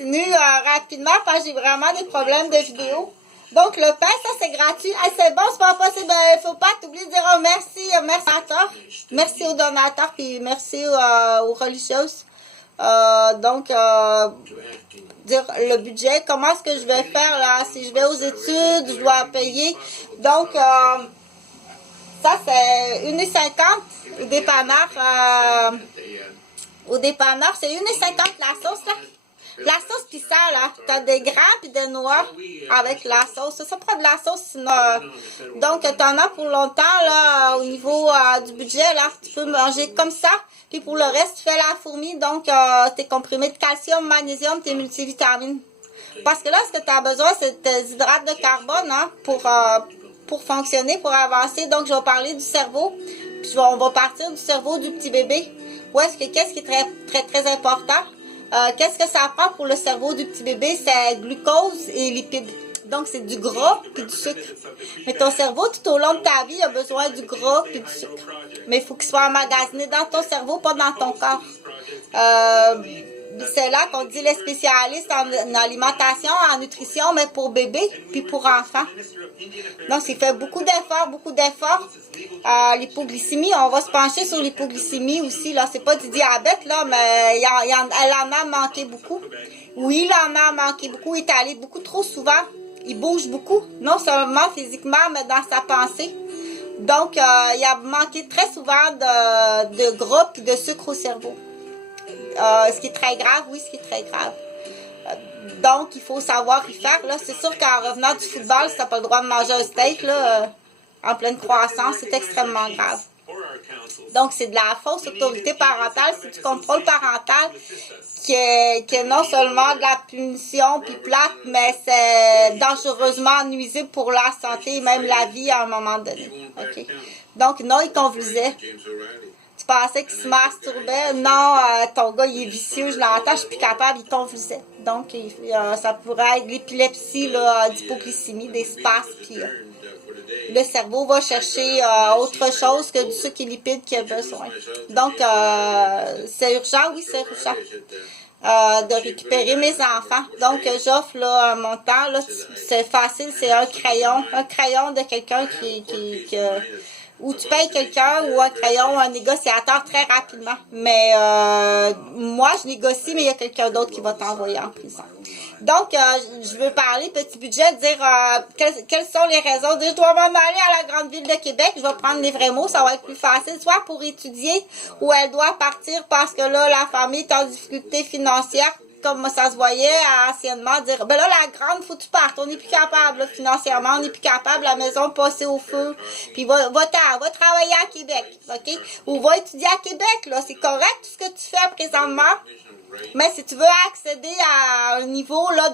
continue rapidement parce que j'ai vraiment des problèmes de vidéo. Donc, le pain, ça, c'est gratuit. Ah, c'est bon, c'est pas possible. Ben, faut pas t'oublier de dire merci, merci aux donateurs. Merci aux donateurs, puis merci aux religieuses. Dire le budget, comment est-ce que je vais faire là, si je vais aux études, je dois payer. Donc, ça, c'est 1,50 au dépanneur. Au dépanneur, c'est 1,50 la sauce, là. La sauce pis ça, là. T'as des grands pis des noirs avec la sauce. Ça prend de la sauce, sinon. Donc, t'en as pour longtemps, là, au niveau du budget, là. Tu peux manger comme ça. Puis pour le reste, tu fais la fourmi. Donc, tes comprimés de calcium, magnésium, tes multivitamines. Parce que là, ce que tu as besoin, c'est des hydrates de carbone, hein, pour fonctionner, pour avancer. Donc, je vais parler du cerveau. Puis, on va partir du cerveau du petit bébé. Qu'est-ce qui est très, très, très important? Qu'est-ce que ça prend pour le cerveau du petit bébé? C'est glucose et lipides. Donc, c'est du gras et du sucre. Mais ton cerveau, tout au long de ta vie, a besoin du gras et du sucre. Mais il faut qu'il soit emmagasiné dans ton cerveau, pas dans ton corps. C'est là qu'on dit les spécialistes en alimentation, en nutrition, mais pour bébé puis pour enfants. Donc, il fait beaucoup d'efforts. L'hypoglycémie, on va se pencher sur l'hypoglycémie aussi. Là, c'est pas du diabète, là, mais elle en a manqué beaucoup. Oui, il en a manqué beaucoup. Il est allé beaucoup trop souvent. Il bouge beaucoup, non seulement physiquement, mais dans sa pensée. Donc, il a manqué très souvent de gras et de sucre au cerveau. Ce qui est très grave, oui, ce qui est très grave. Donc, il faut savoir y faire. Là, c'est sûr qu'en revenant du football, si tu n'as pas le droit de manger un steak, là, en pleine croissance, c'est extrêmement grave. Donc, c'est de la fausse autorité parentale. C'est du contrôle parental qui est non seulement de la punition puis plate, mais c'est dangereusement nuisible pour la santé et même la vie à un moment donné. Okay? Donc, non, il convulsait. Tu pensais qu'il se masturbait. Non, ton gars, il est vicieux, je l'entends, je suis plus capable, il convulsait. Donc, ça pourrait être l'épilepsie, d'hypoglycémie, des spasmes, puis le cerveau va chercher autre chose que du sucre et lipides qu'il a besoin. Donc, c'est urgent, oui, c'est urgent. De récupérer mes enfants. Donc, j'offre là un montant. Là, c'est facile, c'est un crayon de quelqu'un où tu payes quelqu'un ou un crayon ou un négociateur très rapidement. Mais moi, je négocie, mais il y a quelqu'un d'autre qui va t'envoyer en prison. Donc, je veux parler petit budget, dire quelles sont les raisons. Dire, je dois m'en aller à la grande ville de Québec, je vais prendre les vrais mots, ça va être plus facile, soit pour étudier ou elle doit partir parce que là, la famille est en difficulté financière. Comme ça se voyait anciennement, dire, ben là, la grande, faut que tu partes, on n'est plus capable, là, financièrement, on n'est plus capable, la maison passée au feu, puis va travailler à Québec, ok? Ou va étudier à Québec, là, c'est correct tout ce que tu fais présentement, mais si tu veux accéder à un niveau, là,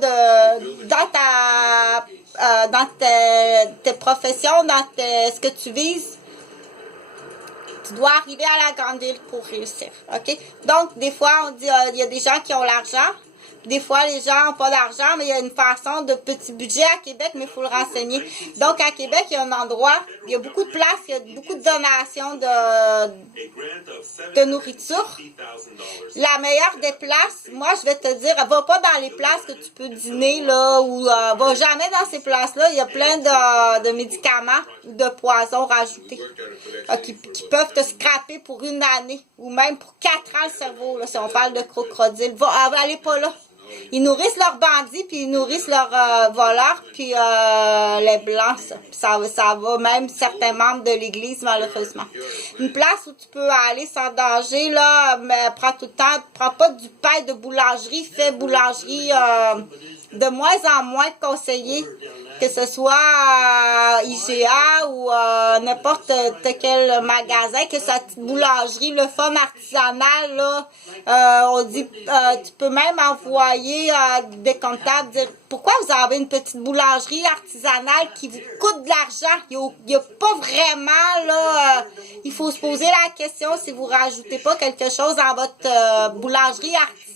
dans tes professions, dans ce que tu vises, tu dois arriver à la grande ville pour réussir, ok? Donc, des fois, on dit, il y a des gens qui ont l'argent. Des fois, les gens n'ont pas d'argent, mais il y a une façon de petit budget à Québec, mais il faut le renseigner. Donc, à Québec, il y a un endroit, il y a beaucoup de places, il y a beaucoup de donations de nourriture. La meilleure des places, moi, je vais te dire, va pas dans les places que tu peux dîner, là, ou va jamais dans ces places-là. Il y a plein de médicaments ou de poisons rajoutés qui peuvent te scraper pour une année, ou même pour 4 ans le cerveau, là, si on parle de crocodile. Allez pas là. Ils nourrissent leurs bandits, puis ils nourrissent leurs voleurs, puis les blancs, ça va même certains membres de l'Église, malheureusement. Une place où tu peux aller sans danger, là, mais prends tout le temps, prends pas du pain de boulangerie, fais boulangerie de moins en moins conseillé, que ce soit IGA ou n'importe quel magasin, que cette boulangerie, le fun artisanal, là, on dit, tu peux même envoyer des comptables, dire, pourquoi vous avez une petite boulangerie artisanale qui vous coûte de l'argent? Il n'y a pas vraiment, là, il faut se poser la question si vous rajoutez pas quelque chose dans votre boulangerie artisanale